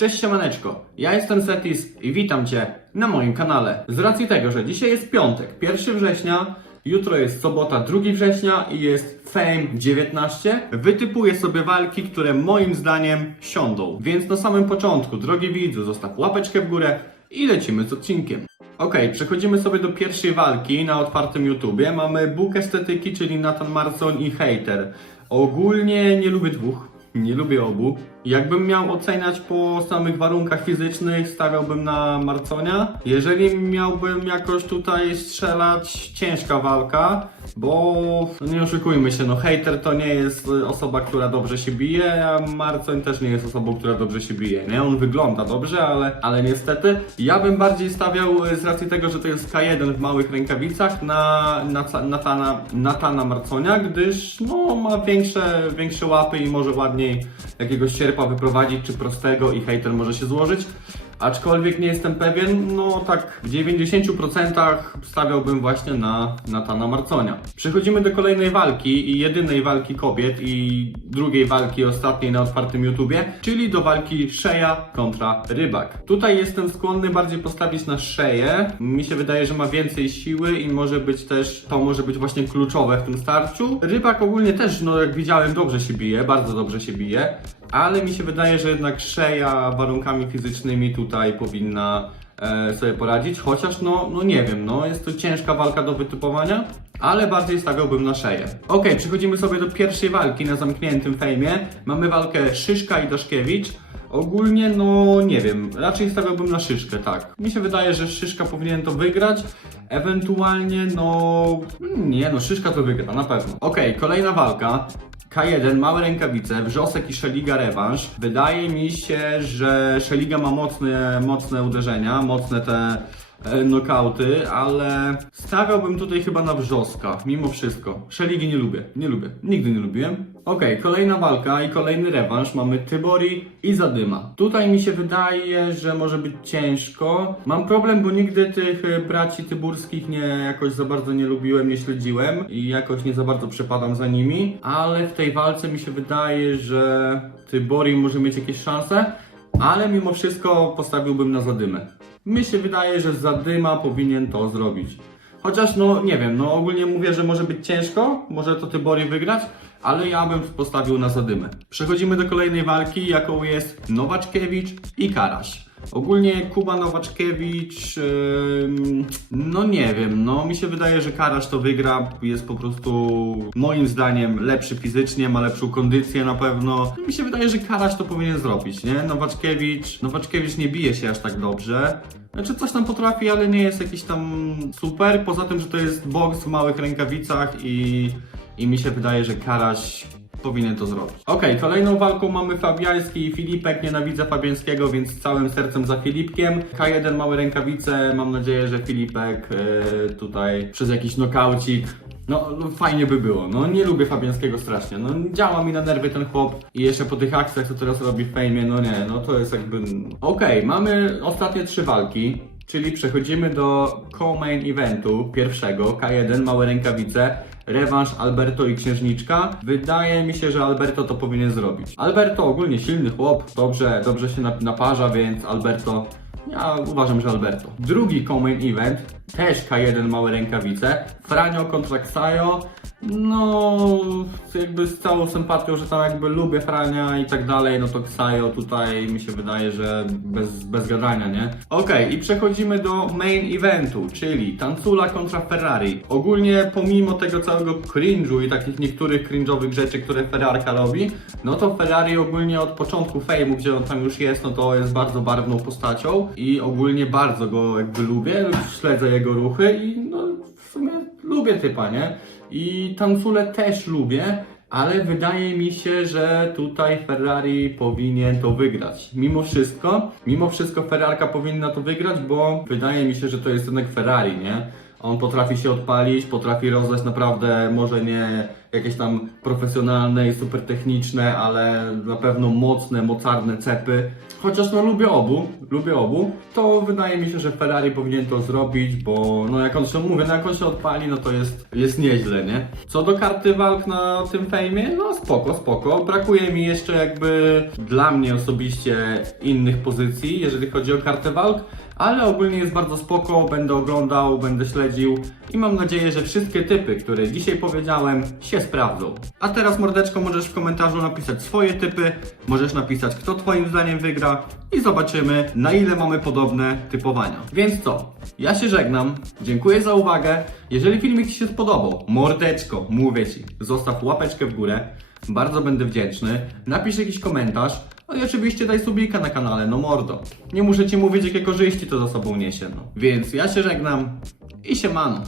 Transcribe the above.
Cześć siemaneczko, ja jestem Setis i witam Cię na moim kanale. Z racji tego, że dzisiaj jest piątek, 1 września, jutro jest sobota, 2 września i jest Fame 19, wytypuję sobie walki, które moim zdaniem siądą. Więc na samym początku, drogi widzu, zostaw łapeczkę w górę i lecimy z odcinkiem. Okej, przechodzimy sobie do pierwszej walki na otwartym YouTubie. Mamy Bóg Estetyki, czyli Nathan Marson i Hater. Ogólnie nie lubię dwóch, nie lubię obu. Jakbym miał oceniać po samych warunkach fizycznych, stawiałbym na Marconia. Jeżeli miałbym jakoś tutaj strzelać, ciężka walka, bo no nie oszukujmy się, no hater to nie jest osoba, która dobrze się bije, a Marcoń też nie jest osobą, która dobrze się bije, nie? On wygląda dobrze, ale, ale niestety ja bym bardziej stawiał y, z racji tego, że to jest K1 w małych rękawicach na, na Natana, Natana Marconia, gdyż no, ma większe, większe łapy i może ładniej jakiegoś sierpa wyprowadzić, czy prostego i hater może się złożyć. Aczkolwiek nie jestem pewien, no tak w 90% stawiałbym właśnie na Natana Marconia. Przechodzimy do kolejnej walki i jedynej walki kobiet i drugiej walki ostatniej na otwartym YouTubie, czyli do walki Szeja kontra Rybak. Tutaj jestem skłonny bardziej postawić na Szeję. Mi się wydaje, że ma więcej siły i może być też, to może być właśnie kluczowe w tym starciu. Rybak ogólnie też, no jak widziałem, dobrze się bije, bardzo dobrze się bije. Ale mi się wydaje, że jednak Szeja warunkami fizycznymi tutaj powinna e, sobie poradzić, chociaż no, no nie wiem, no jest to ciężka walka do wytypowania, ale bardziej stawiałbym na Szeję. Okej, przechodzimy sobie do pierwszej walki na zamkniętym fejmie. Mamy walkę Szyszka i Daszkiewicz. Ogólnie, no nie wiem, raczej stawiałbym na Szyszkę, tak. Mi się wydaje, że Szyszka powinien to wygrać. Ewentualnie, no. Nie, no Szyszka to wygra, na pewno. Okej, kolejna walka. K1, małe rękawice, Wrzosek i Szeliga rewanż. Wydaje mi się, że Szeliga ma mocne, mocne uderzenia, mocne te nokauty, ale stawiałbym tutaj chyba na Wrzoska, mimo wszystko. Szeligi nie lubię, nie lubię, nigdy nie lubiłem. Okej, kolejna walka i kolejny rewanż. Mamy Tybori i Zadyma. Tutaj mi się wydaje, że może być ciężko. Mam problem, bo nigdy tych e, braci tyburskich nie jakoś za bardzo nie lubiłem, nie śledziłem i jakoś nie za bardzo przepadam za nimi, ale w tej walce mi się wydaje, że Tybori może mieć jakieś szanse, ale mimo wszystko postawiłbym na Zadymę. Mi się wydaje, że Zadyma powinien to zrobić. Chociaż no nie wiem, no ogólnie mówię, że może być ciężko, może to Tybori wygrać, ale ja bym postawił na Zadymę. Przechodzimy do kolejnej walki, jaką jest Nowaczkiewicz i Karaś. Ogólnie Kuba Nowaczkiewicz, ym, no nie wiem, no mi się wydaje, że Karaś to wygra, jest po prostu moim zdaniem lepszy fizycznie, ma lepszą kondycję na pewno. Mi się wydaje, że Karaś to powinien zrobić, nie? Nowaczkiewicz, Nowaczkiewicz nie bije się aż tak dobrze. Znaczy coś tam potrafi, ale nie jest jakiś tam super. Poza tym, że to jest boks w małych rękawicach i, i mi się wydaje, że Karaś powinien to zrobić. Okej, kolejną walką mamy Fabiański i Filipek. Nienawidzę Fabiańskiego, więc całym sercem za Filipkiem. K1 małe rękawice. Mam nadzieję, że Filipek e, tutaj przez jakiś nokaucik no, no fajnie by było. No nie lubię Fabiańskiego strasznie. No działa mi na nerwy ten chłop i jeszcze po tych akcjach, co teraz robi w fejmie, no nie, no to jest jakby... Okej, mamy ostatnie trzy walki. Czyli przechodzimy do co-main eventu pierwszego, K1, małe rękawice, rewanż Alberto i Księżniczka. Wydaje mi się, że Alberto to powinien zrobić. Alberto ogólnie silny chłop, dobrze, dobrze się nap- naparza, więc Alberto ja uważam, że Alberto. Drugi co-main event, też K1 małe rękawice, Franio kontra Ksajo. No, jakby z całą sympatią, że tam jakby lubię Frania i tak dalej, no to Ksajo tutaj mi się wydaje, że bez, bez gadania, nie? Okej, i przechodzimy do main eventu, czyli Tancula kontra Ferrari. Ogólnie pomimo tego całego cringe'u i takich niektórych cringe'owych rzeczy, które Ferrarka robi, no to Ferrari ogólnie od początku fejmu, gdzie on tam już jest, no to jest bardzo barwną postacią i ogólnie bardzo go jakby lubię, śledzę jego ruchy i no w sumie lubię typa, nie? I Tancule też lubię, ale wydaje mi się, że tutaj Ferrari powinien to wygrać. Mimo wszystko, mimo wszystko Ferrarka powinna to wygrać, bo wydaje mi się, że to jest jednak Ferrari, nie? On potrafi się odpalić, potrafi rozdać naprawdę, może nie jakieś tam profesjonalne i super techniczne, ale na pewno mocne, mocarne cepy. chociaż no lubię obu, lubię obu, to wydaje mi się, że Ferrari powinien to zrobić, bo no jak on się, mówię, no jak on się odpali, no to jest, jest nieźle, nie? Co do karty walk na tym fejmie, no spoko, spoko. Brakuje mi jeszcze jakby dla mnie osobiście innych pozycji, jeżeli chodzi o kartę walk, ale ogólnie jest bardzo spoko, będę oglądał, będę śledził i mam nadzieję, że wszystkie typy, które dzisiaj powiedziałem, się sprawdzą. A teraz mordeczko możesz w komentarzu napisać swoje typy, możesz napisać kto twoim zdaniem wygra i zobaczymy na ile mamy podobne typowania. Więc co? Ja się żegnam, dziękuję za uwagę. Jeżeli filmik Ci się spodobał, mordeczko, mówię Ci, zostaw łapeczkę w górę, bardzo będę wdzięczny. Napisz jakiś komentarz, no i oczywiście daj subika na kanale, no mordo. Nie muszę Ci mówić, jakie korzyści to za sobą niesie, no. Więc ja się żegnam i siemano.